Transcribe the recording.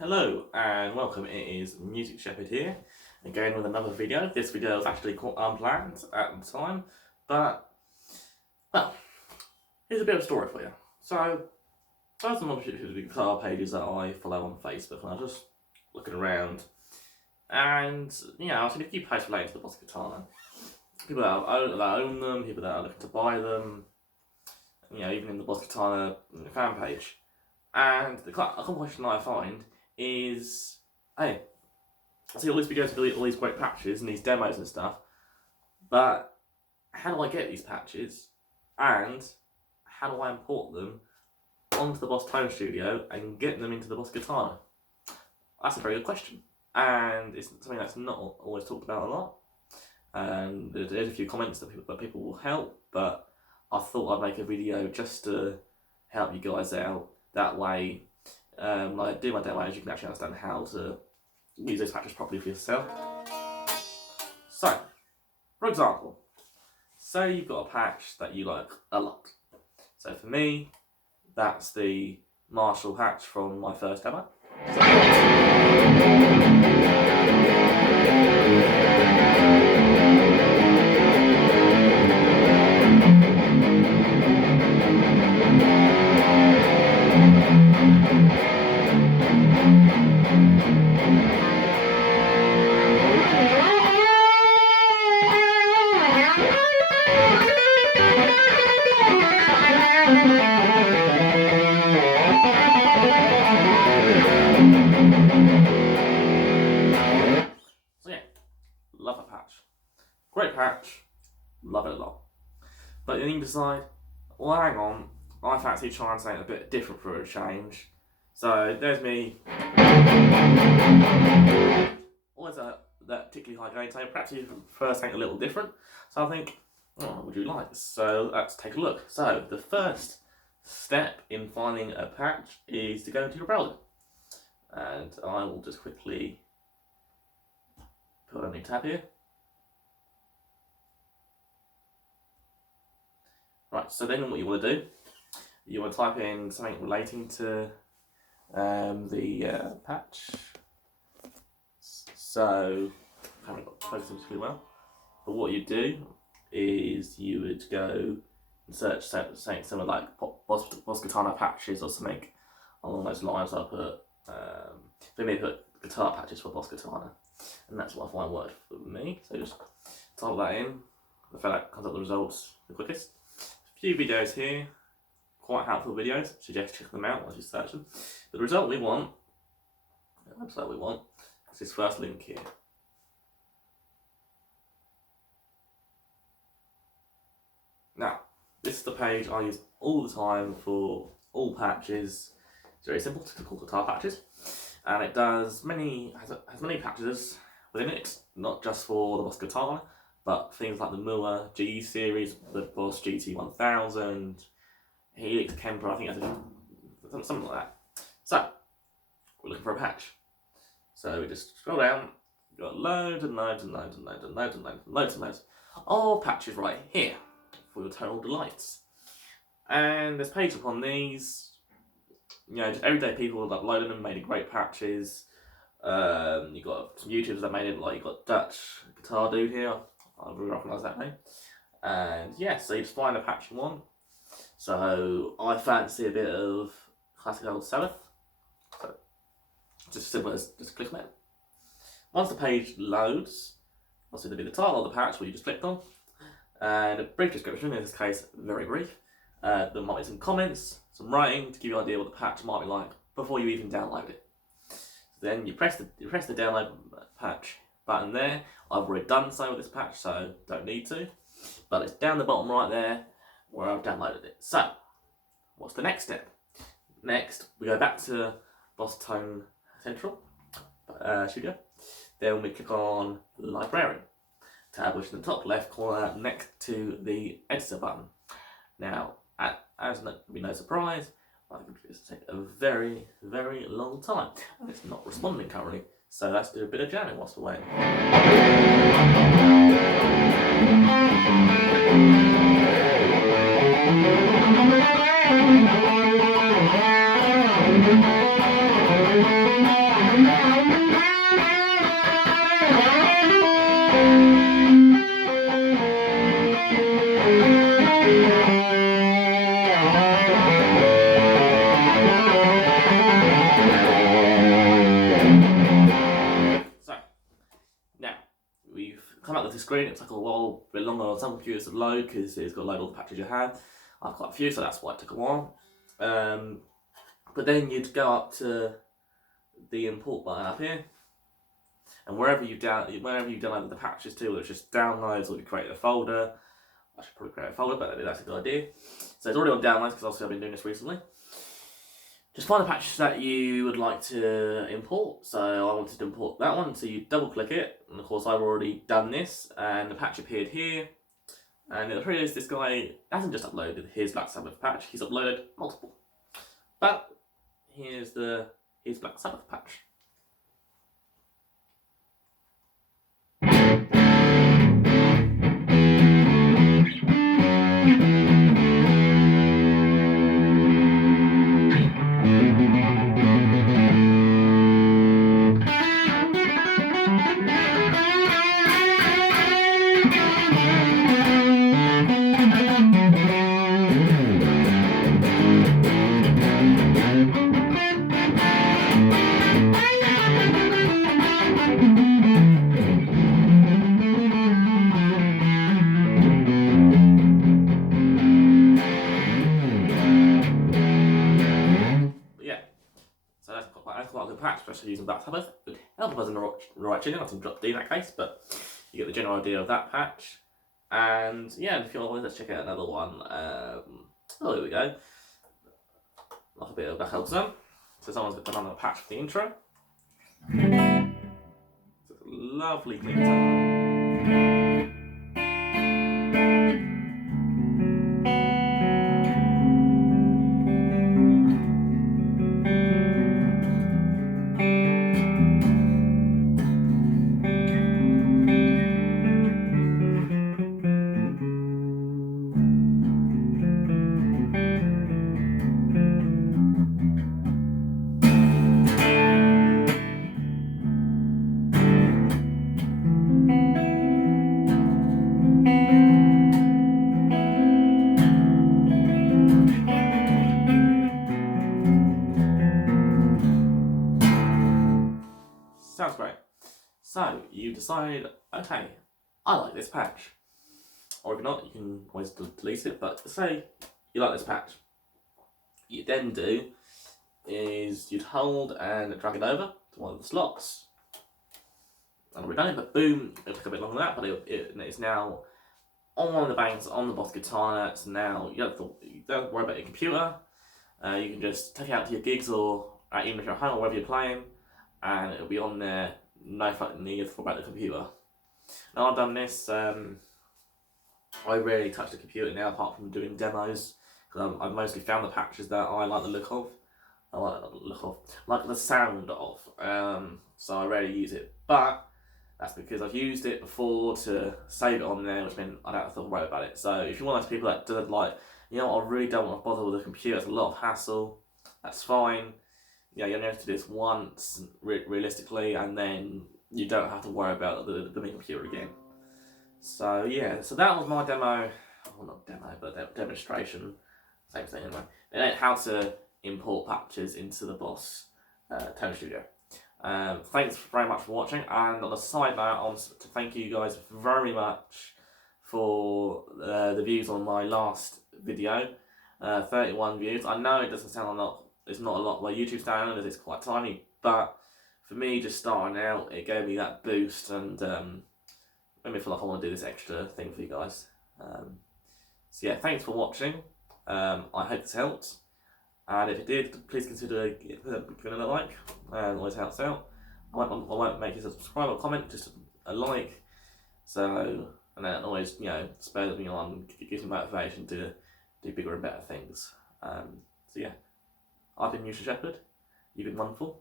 Hello and welcome, it is Music Shepherd here, again with another video. This video was actually quite unplanned at the time, but, well, here's a bit of a story for you. So, there's some guitar pages that I follow on Facebook, and I was just looking around, and, I've seen a few posts related to the Boss Katana. People that own them, people that are looking to buy them, even in the Boss Katana fan page. And a common question that I find is, hey, I see all these videos of all these great patches and these demos and stuff, but how do I get these patches, and how do I import them onto the Boss Tone Studio and get them into the Boss Katana? That's a very good question, and it's something that's not always talked about a lot. And there's a few comments that people will help, but I thought I'd make a video just to help you guys out. That way, when I do my demos, you can actually understand how to use those patches properly for yourself. So, for example, say you've got a patch that you like a lot. So for me, that's the Marshall patch from my first demo. Love that patch. Great patch, love it a lot. But then you decide, well, hang on, I fancy trying something a bit different for a change. So there's me. Always that particularly high gain tone. Perhaps you prefer something a little different. So I think, what would you like? So let's take a look. So the first step in finding a patch is to go into your browser. And I will just quickly put a new tab here. Right, so then what you want to do, you want to type in something relating to the patch. So, I haven't got focused particularly well. But what you do is you would go and search something like Boss Katana patches or something along those lines. I'll put, let me put guitar patches for Boss Katana. And that's what I find worked for me. So just type that in. I feel like comes up the results the quickest. A few videos here, quite helpful videos. Suggest check them out once you search them. But the result we want, the website we want, is this first link here. Now, this is the page I use all the time for all patches. It's very simple, typical guitar patches. And it does has many patches within it, not just for the Boss Katana, but things like the Mua G series, the Boss GT1000, Helix Kemper, I think that's something like that. So, we're looking for a patch. So we just scroll down, we've got loads and loads and loads and loads and loads and loads and loads and loads of patches right here for your tonal delights. And there's pages upon these. Just everyday people have uploaded them, made great patches. You've got some YouTubers that made it, like you've got Dutch Guitar Dude here, I really recognise that name. And yeah, so you just find a patch you want. So I fancy a bit of classic old Sabbath. So just as simple as just click on it. Once the page loads, obviously there'll be the title of the patch, what you just clicked on, and a brief description, in this case very brief. There might be some comments, some writing to give you an idea what the patch might be like before you even download it. So then you press the download patch button there. I've already done so with this patch, so don't need to. But it's down the bottom right there where I've downloaded it. So, what's the next step? Next, we go back to Boss Tone Central Studio. Then we click on Librarian tab, which is in the top left corner next to the editor button. Now, as no surprise, I think it's take a very, very long time, and it's not responding currently. So let's do a bit of jamming whilst we're waiting. multi-screen. It took a while, a bit longer on some computers to load because it's got to load all the patches you have. I've got a few, so that's why it took a while. But then you'd go up to the import button up here, and wherever you download the patches to, whether it's just downloads or you create a folder. I should probably create a folder, but that's a good idea. So it's already on downloads because obviously I've been doing this recently. Just find the patches that you would like to import. So I wanted to import that one, so you double click it, and of course I've already done this, and the patch appeared here. And it appears this guy hasn't just uploaded his Black Sabbath patch, he's uploaded multiple. But here's his Black Sabbath patch. That's quite a good patch, especially using Black Sabbath. Would help us in the right tuning. I can drop D in that case, but you get the general idea of that patch. And yeah, if you want, let's check out another one. Oh, here we go. Like a bit of Black Sabbath. So someone's got another patch for the intro. It's a lovely clean tone. Sounds great. So you decide, okay, I like this patch. Or if not, you can always delete it, but say you like this patch. What you then do is you'd hold and drag it over to one of the slots. And we're done, but boom, it'll take a bit longer than that, but it's now on one of the banks on the boss katana. It's now, you don't worry about your computer. You can just take it out to your gigs or even if you're at home or wherever you're playing, and it'll be on there, no fucking need for about the computer. Now I've done this, I rarely touch the computer now apart from doing demos, because I've mostly found the patches that I like the look of. Like the sound of, so I rarely use it, but that's because I've used it before to save it on there, which means I don't have to worry about it. So if you're one of those people that does like, you know, I really don't want to bother with the computer, it's a lot of hassle, that's fine. Yeah, you only have to do this once, realistically, and then you don't have to worry about the main computer again. So yeah, so that was my demo, well not demo, but demonstration, same thing anyway. And then how to import patches into the Boss Tone Studio. Thanks very much for watching, and on a side note, I want to thank you guys very much for the views on my last video. 31 views. I know it doesn't sound a lot, it's not a lot by YouTube standards, it's quite tiny, but for me just starting out, it gave me that boost and made me feel like I want to do this extra thing for you guys. So yeah, thanks for watching. I hope this helped. And if it did, please consider giving it a like. Always helps out. I won't make you subscribe or comment, just a like. So, and then always, you know, spurs me on, gives me motivation to do bigger and better things. So yeah, I've been Yusha Shepherd. You've been wonderful.